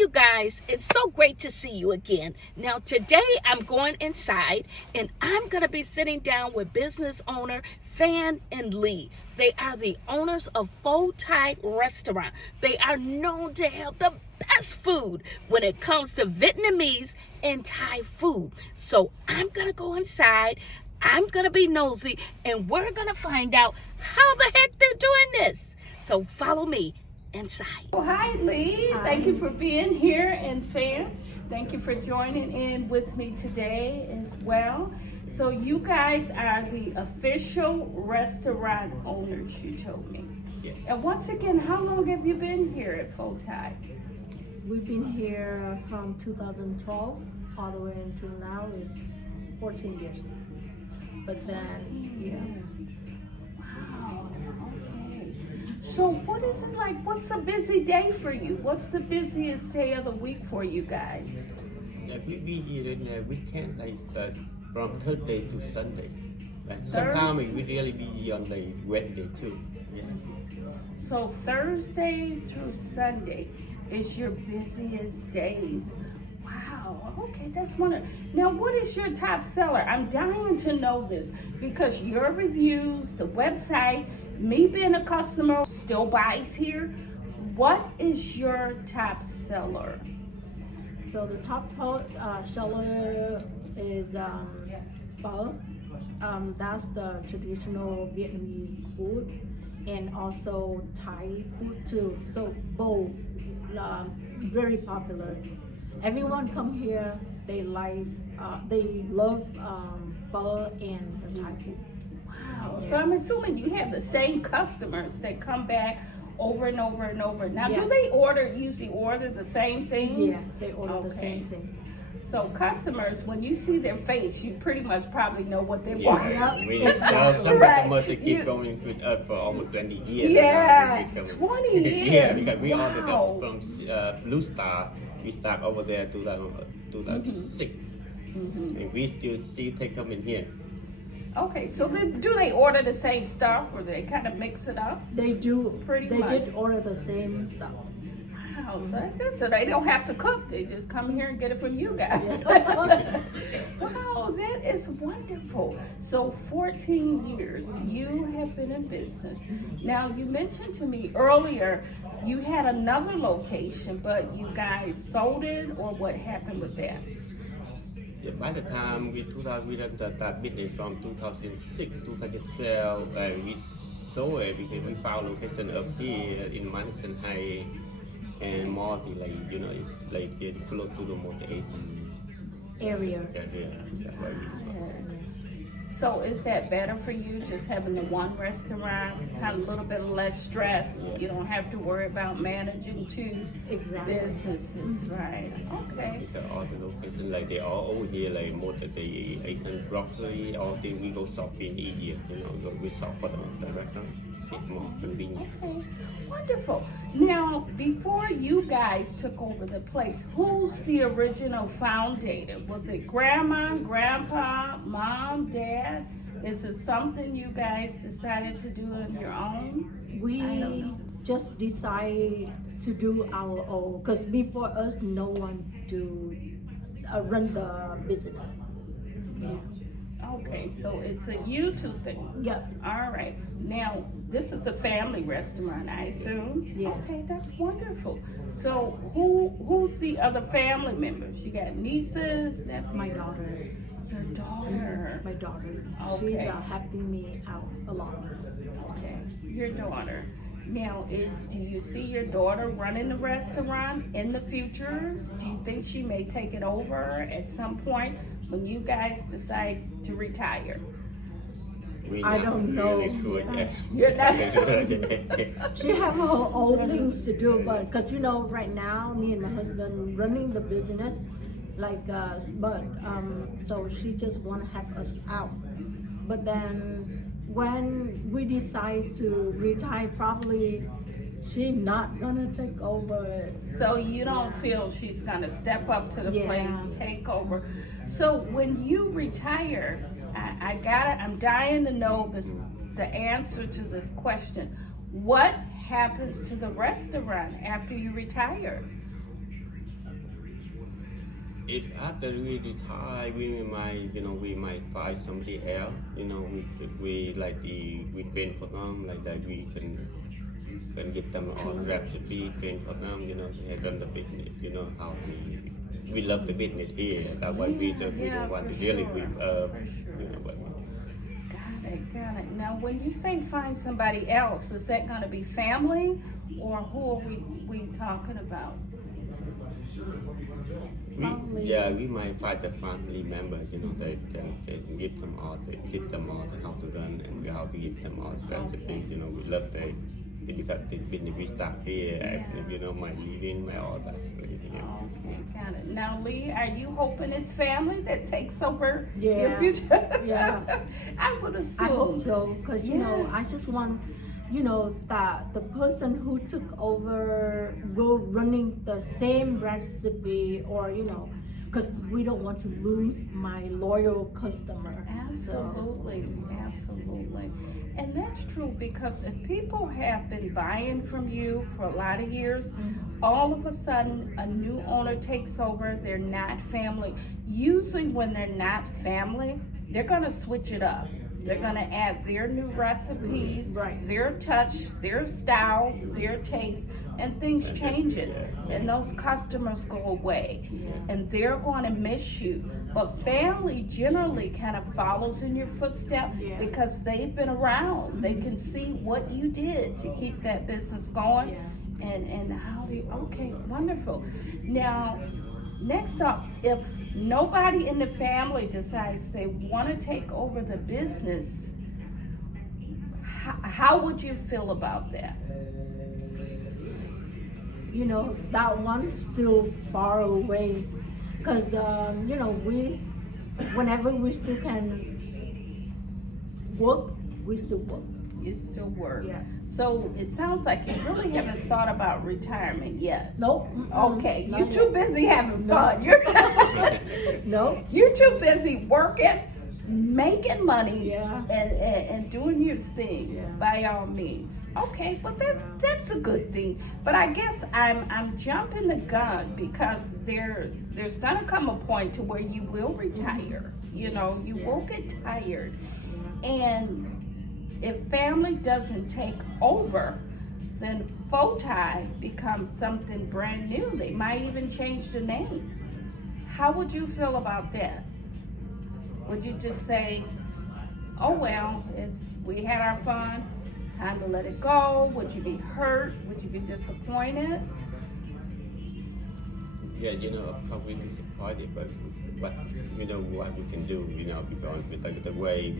you guys, it's so great to see you again. Now today I'm going inside and I'm going to be sitting down with business owner Fan and Lee. They are the owners of Pho Thai Restaurant. They are known to have the best food when it comes to Vietnamese and Thai food. So I'm going to go inside, I'm going to be nosy, and we're going to find out how the heck they're doing this. So follow me inside. Oh, hi, Lee. Hi. Thank you for being here, and Fan, thank you for joining in with me today as well. So you guys are the official restaurant owners, you told me. Yes. And once again, how long have you been here at Pho Thai? We've been here from 2012 all the way until now is 14 years. But then, Wow, okay. So what is it like? What's a busy day for you? What's the busiest day of the week for you guys? We be here in the weekend, like start from Thursday to Sunday. And sometimes we really be on the Wednesday too. Yeah. So Thursday through Sunday is your busiest days. Wow, okay, that's wonderful. Now, what is your top seller? I'm dying to know this because your reviews, the website, me being a customer still buys here. What is your top seller? so the top seller is pho. That's the traditional Vietnamese food, and also Thai food too. So both very popular. Everyone come here. They love pho and the Thai food. Wow. So I'm assuming you have the same customers that come back over and over and over. Now, Yes. do they usually order the same thing? Yeah, they order the Okay. same thing. So customers, when you see their face, you pretty much probably know what they want. Yeah, we Exactly. some Right. customers that keep You- going with us for almost 20 years. Yeah, They keep 20 coming. Yeah, years. because we ordered Wow. from Blue Star. We start over there 2006. And we still take them in here. Okay, so do they order the same stuff or they kind of mix it up? They do. Pretty They much. did order the same stuff. Wow, so that's good. So they don't have to cook. They just come here and get it from you guys. Wow, that is wonderful. So 14 years you have been in business. Now you mentioned to me earlier you had another location, but you guys sold it, or what happened with that? Yeah, by the time we start business from 2006, 2012, we sold it because we found location up here in Madison High and more like it's like here close to the Motor Asian Area. area. That's why we sold. So is that better for you, just having the one restaurant, kind of a little bit less stress? You don't have to worry about managing two Exactly. businesses, right? Okay. Because all the locations like they all over here, like most of the Asian grocery, all the we go shopping easier, we shop for the restaurant. It's more convenient. Okay, wonderful. Now, before you guys took over the place, who's the original founder? Was it grandma, grandpa, mom, dad? Is it something you guys decided to do on your own? I don't We know. just decided to do our own because before us, no one do run the business. Yeah. Okay, so it's a YouTube thing. Yep. All right. Now, this is a family restaurant, I assume? Yeah. Okay, that's wonderful. So, who's the other family members? You got nieces, nephews? My daughter. Your daughter. My daughter. Okay. She's helping me out a lot. Okay, your daughter. Now, do you see your daughter running the restaurant in the future? Do you think she may take it over at some point when you guys decide to retire? We I not don't know. really sure yet. You're not She have her own things to do, but because right now, me and my husband running the business, like so she just want to help us out. But then when we decide to retire, probably she not gonna take over it. So you don't feel she's gonna step up to the Yeah. plate and take over. So when you retire, I'm dying to know the answer to this question. What happens to the restaurant after you retire? if after we retire, we might find somebody else. We like we train for them, like that we can give them all recipe, train for them. They run the business. How we love the business here. That's why we don't want to really but Got it. Now, when you say find somebody else, is that going to be family, or who are we talking about? we might find a family member. They give them all, they teach them all how to run and how to give them all recipes. We love because the business we start here, and my living, my all that. Okay, got it. Now, Lee, are you hoping it's family that takes over Yeah. your future? Yeah. I would assume. I hope so, because I just want that the person who took over go running the same recipe, or because we don't want to lose my loyal customer. Absolutely. And that's true, because if people have been buying from you for a lot of years, all of a sudden a new owner takes over, they're not family. Usually when they're not family, they're gonna switch it up. They're gonna add their new recipes, Right. their touch, their style, their taste, and things change it. And those customers go away, and they're gonna miss you. But family generally kind of follows in your footsteps because they've been around. They can see what you did to keep that business going, and how do you, okay, wonderful. Now, next up, if nobody in the family decides they want to take over the business, how would you feel about that? That one's still far away, because whenever we still can work, we still work. You still work. Yeah. So it sounds like you really haven't thought about retirement yet. Nope. Okay, Not you're yet. too busy having fun. You're No. you're too busy working, making money, Yeah. and doing your thing. Yeah. By all means. Okay, but that's a good thing. But I guess I'm jumping the gun, because there's gonna come a point to where you will retire. You will get tired, and if family doesn't take over, then Fotai becomes something brand new. They might even change the name. How would you feel about that? Would you just say, oh well, we had our fun, time to let it go? Would you be hurt? Would you be disappointed? Yeah, probably disappointed, but what we can do, because with the way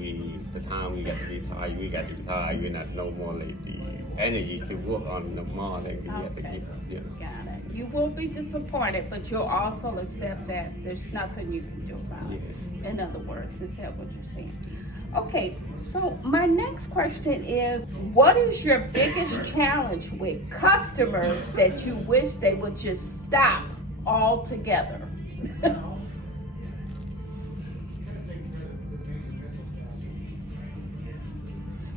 the time we got to retire, we're not no more like the energy to work on the more than we have to give. Got it. You will be disappointed, but you'll also accept that there's nothing you can do about it. In other words, is that what you're saying? Okay, so my next question is, what is your biggest challenge with customers that you wish they would just stop altogether?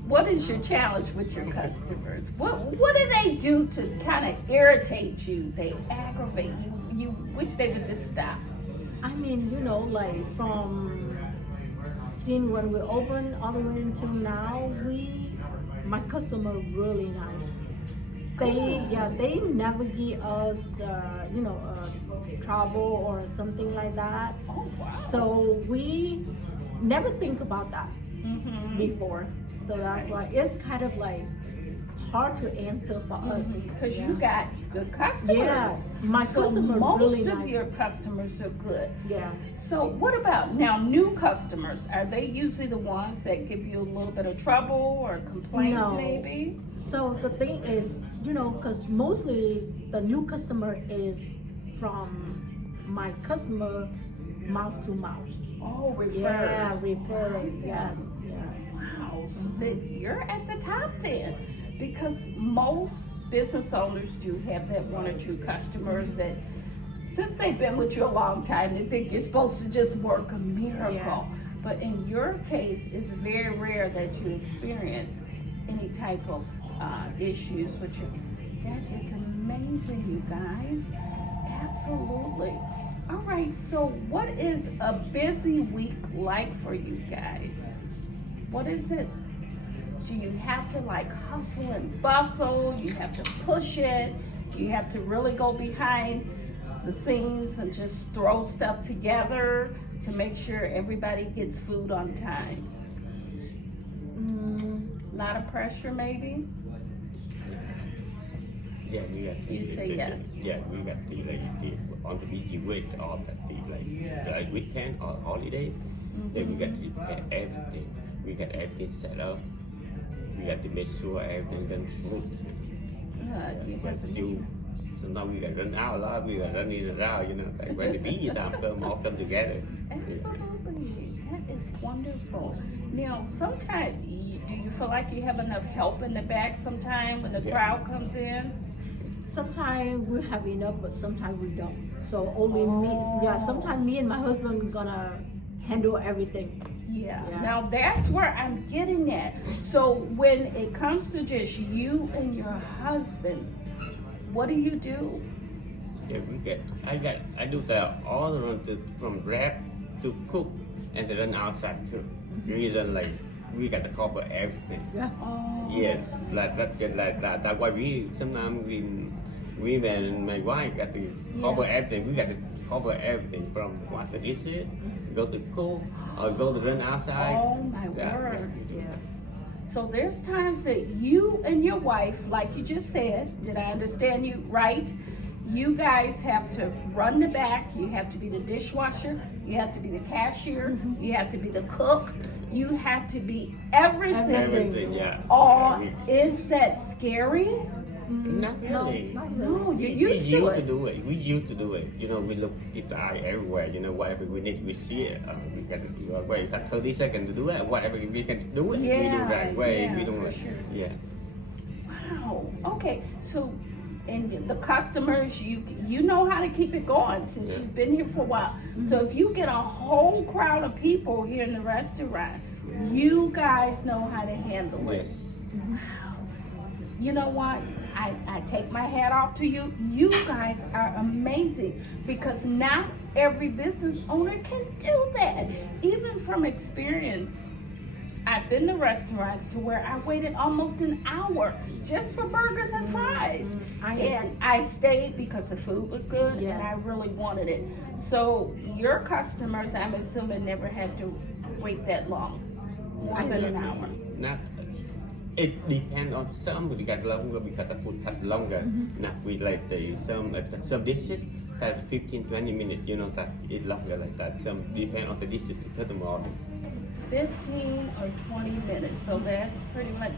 What is your challenge with your customers? What do they do to kind of irritate you? They aggravate you. You wish they would just stop. I mean, like from seeing when we open all the way until now, my customer really nice. They never give us trouble or something like that. Oh wow. So we never think about that before. So that's why it's kind of like hard to answer for us. Because you got good customers. Yeah, my So customer most really of nice. your customers are good. Yeah. So what about now new customers? Are they usually the ones that give you a little bit of trouble or complaints No. maybe? So the thing is, because mostly the new customer is from my customer mouth to mouth. Oh, referred. Yeah, referred. Yes. Yeah. Wow, so you're at the top then, because most business owners do have that one or two customers that, since they've been with you a long time, they think you're supposed to just work a miracle. Yeah. But in your case, it's very rare that you experience any type of issues with you. That is amazing, you guys. Absolutely. All right, so what is a busy week like for you guys? What is it? Do you have to like hustle and bustle? You have to push it? You have to really go behind the scenes and just throw stuff together to make sure everybody gets food on time? A lot of pressure maybe? Yeah, we got You say yes. Yeah, we got on the busy week or the weekend or holiday. Then we got to prepare everything. We got everything set up. We got to make sure everything runs smooth. But still, sometimes we got run out a lot. We got running around, like when the busy time all come together. Absolutely, that is wonderful. Now, sometimes, do you feel like you have enough help in the back sometime when the crowd comes in? Sometimes we have enough, but sometimes we don't. So only me. Yeah, sometimes me and my husband gonna handle everything. Yeah. Yeah. Now that's where I'm getting at. So when it comes to just you and your husband, what do you do? Yeah, I do all from grab to cook and to run outside too. We run we got to cover everything. Yeah. Oh. Yeah, like that. That's why we sometimes we and my wife got to cover everything. We got to cover everything from what the dishes, go to cook, or go to run outside. Oh my word. Yeah. So there's times that you and your wife, like you just said, did I understand you right? You guys have to run the back, you have to be the dishwasher, you have to be the cashier, you have to be the cook, you have to be everything. Everything, yeah. Oh, is that scary? Not really. No, you're We used to used to it. do it. We used to do it. We look, keep the eye everywhere. Whatever we need, we see it. We got to do it. We got 30 seconds to do it. Whatever we can do it, we do Yeah, right way. yeah, We don't for like, sure. yeah. Wow. Okay. So, and the customers, you know how to keep it going since you've been here for a while. So if you get a whole crowd of people here in the restaurant, you guys know how to handle it. Yes. Wow. You know what? I take my hat off to you. You guys are amazing because not every business owner can do that. Even from experience, I've been to restaurants to where I waited almost an hour just for burgers and fries. And I stayed because the food was good and I really wanted it. So your customers, I'm assuming, never had to wait that long, more than an hour. Not. It depends on some. We got longer because the food takes longer. Not we like some dishes that 15-20 minutes. That it longer like that. Some depend on the dishes to put them on. 15 or 20 minutes. So that's pretty much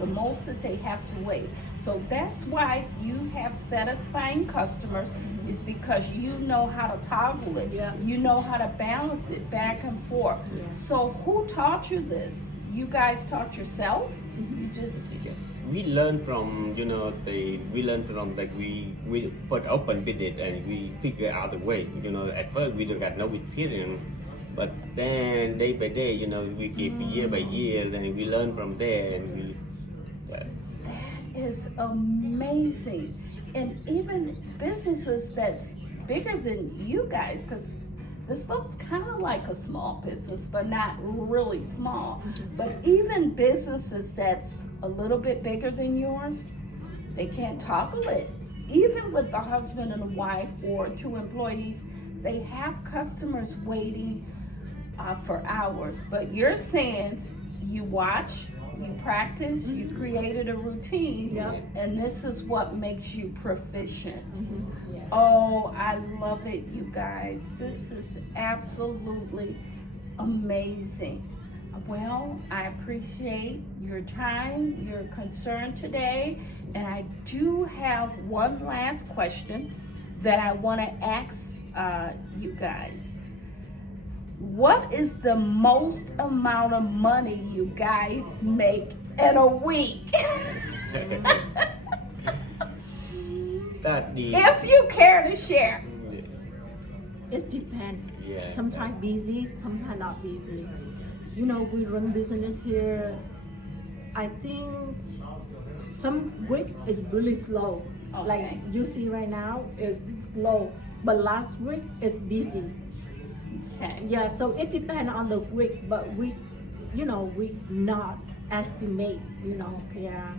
the most that they have to wait. So that's why you have satisfying customers is because you know how to toggle it. Yeah. You know how to balance it back and forth. So who taught you this? You guys taught yourself? You just Yes, we learn from we learn from we put open business and we figure out the way. At first we don't got no experience, but then day by day, we keep year by year, then we learn from there and we. that is amazing. And even businesses that's bigger than you guys, because this looks kind of like a small business, but not really small. But even businesses that's a little bit bigger than yours, they can't toggle it. Even with the husband and a wife or 2 employees, they have customers waiting for hours. But you're saying you watch, you practice, you created a routine, and this is what makes you proficient. Oh, I love it, you guys. This is absolutely amazing. Well, I appreciate your time, your concern today, and I do have one last question that I want to ask you guys. What is the most amount of money you guys make in a week? If you care to share. It depends. Yeah. Sometimes busy, sometimes not busy. We run business here. I think some week is really slow. Okay. Like you see right now is slow. but last week is busy. Okay. Yeah, so it depends on the week, but we not estimate, yeah.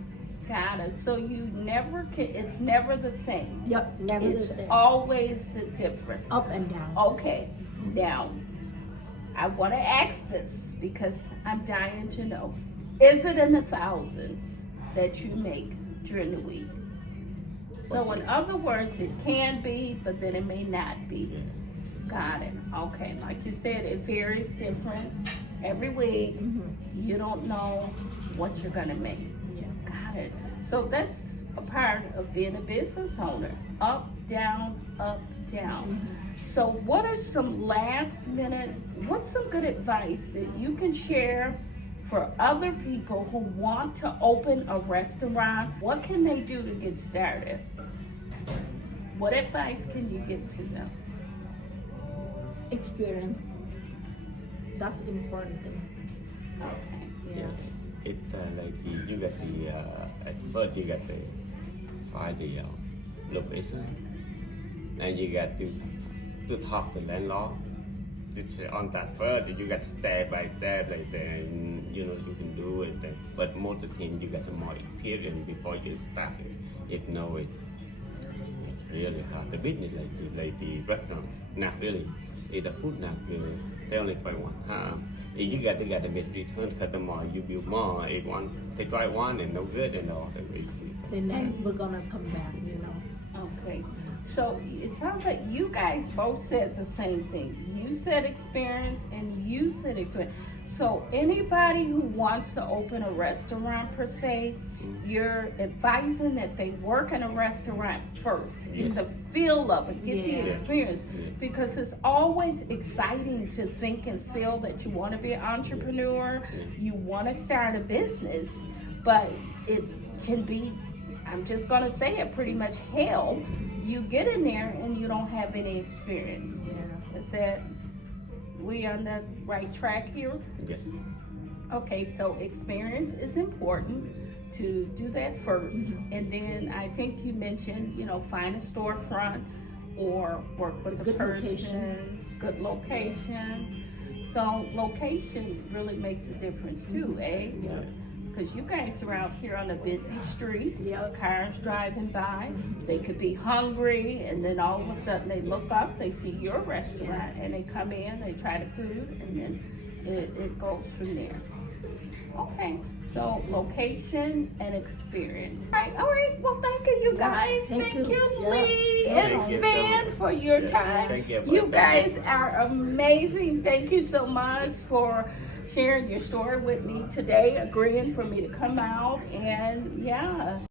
Got it. So you never can, it's never the same. Yep, never It's the same. always different. Up and down. Okay, now, I want to ask this because I'm dying to know. Is it in the thousands that you make during the week? So in other words, it can be, but then it may not be. Got it. Okay, like you said, it varies different every week. You don't know what you're gonna make. Got it. So that's a part of being a business owner. Up, down, up, down. So what are some what's some good advice that you can share for other people who want to open a restaurant? What can they do to get started? What advice can you give to them? Experience. That's the important thing. Okay. Yeah. It's you got at first you got to find the location, and you got to talk to landlord. It's on that first, you got step by step, you can do it. But most of the time you got more experience before you start it. It's really hard. The business like the restaurant, not really. It's a food not really. They only try one time. You got to get return, because the more you build more, they try one and no good and all. Then we're gonna come back, Okay. So it sounds like you guys both said the same thing. You said experience and you said experience. So anybody who wants to open a restaurant per se, you're advising that they work in a restaurant first, get the feel of it, get the experience. Because it's always exciting to think and feel that you want to be an entrepreneur, you want to start a business, but it can be, I'm just going to say it, pretty much hell. You get in there and you don't have any experience. Is that, we on the right track here? Yes. Okay, so experience is important to do that first. And then I think you mentioned, find a storefront or work with a good person. location. Good location. So location really makes a difference too, eh? Yeah. Because you guys are out here on a busy street, cars driving by, they could be hungry, and then all of a sudden they look up, they see your restaurant, and they come in, they try the food, and then it goes from there. Okay, so location and experience. All right, well, thank you guys. Thank you, Lee and Fan, for your time. Thank you. You guys are amazing. Thank you so much for sharing your story with me today, agreeing for me to come out, and